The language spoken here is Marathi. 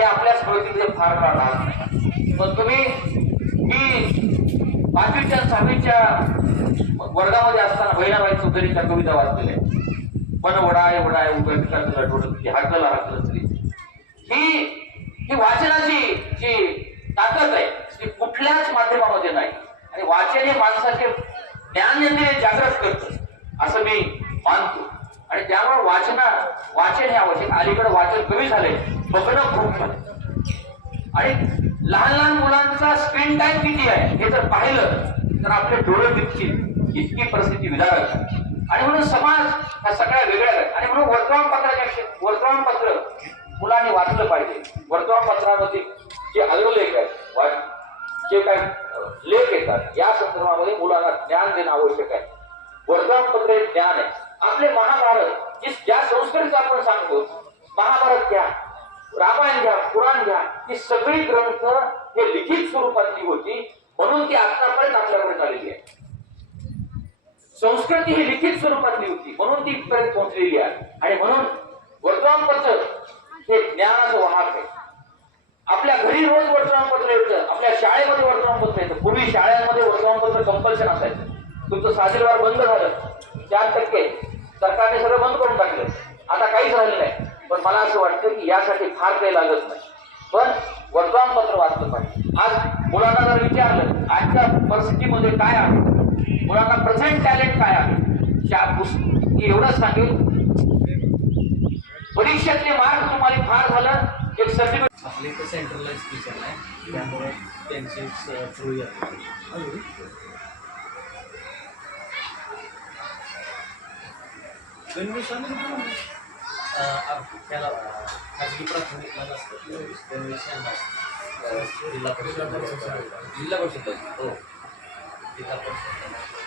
ते आपल्या स्मृतीमध्ये फार राहतात नाही पण तुम्ही मी पाचवीच्या सहावीच्या वर्गामध्ये असताना बहिणाबाई चौधरीच्या कविता वाचलेल्या पण वडाय वडाय उभ्या पिकाचं हाकल हाकल तरी ही ही वाचनाची जी ताकद आहे ती कुठल्याच माध्यमामध्ये नाही. आणि वाचन हे माणसाचे ज्ञान जागृत करतं. असं मी मानतो. आणि त्यामुळे वाचना वाचन हे आवश्यक अलीकडे वाचन कमी झाले बघणं खूप झालं आणि लहान लहान मुलांचा स्क्रीन टाइम किती आहे हे जर पाहिलं तर आपले डोळे दिसतील इतकी परिस्थिती विदारक. आणि म्हणून समाज हा सगळ्या वेगळ्या आहेत आणि म्हणून वर्तमानपत्राच्या वर्तमानपत्र मुलांनी वाचलं पाहिजे. वर्तमानपत्रामध्ये जे अग्रलेख आहेत जे काय लेख येतात या संदर्भामध्ये मुलांना ज्ञान देणं आवश्यक आहे. वर्तमानपत्र हे ज्ञान आहे. आपले महाभारत ज्या संस्कृतीचं आपण सांगतो महाभारत घ्या रामायण घ्या पुराण घ्या ही सगळी ग्रंथ हे लिखित स्वरूपातली होती म्हणून ती आतापर्यंत आपल्याकडे आलेली आहे. संस्कृती ही लिखित स्वरूपातली होती म्हणून ती इथपर्यंत पोहोचलेली आहे. आणि म्हणून वर्तमानपत्र हे ज्ञानाचं वाहक आहे. आपल्या घरी रोज वर्तमानपत्र येतं आपल्या शाळेमध्ये वर्तमानपत्र येतं. पूर्वी शाळांमध्ये वर्तमानपत्र कंपल्शन असायचं. तुमचं साजीलवार बंद झालं चार टक्के. सरकारने सगळं बंद करून टाकलं. आता काहीच राहिलं नाही. पण मला असं वाटतं की यासाठी फार काही लागत नाही. पण वर्तमानपत्र वाचलं पाहिजे. आज मुलांना जर विचारलं आजच्या परिस्थितीमध्ये काय आहे? मुलांना प्रेझेंट टॅलेंट काय आहे? मी एवढंच सांगेल. परीक्षेतले मार्क तुम्हाला फार झालं एक सर्टिफिकेट आपले सेंट्रलाइज किचन आहे. त्यामुळे त्यांची त्याला खाजगी प्राथमिक मान असतं गणवेश जिल्हा परिषद जिल्हा परिषद हो जिल्हा परिषद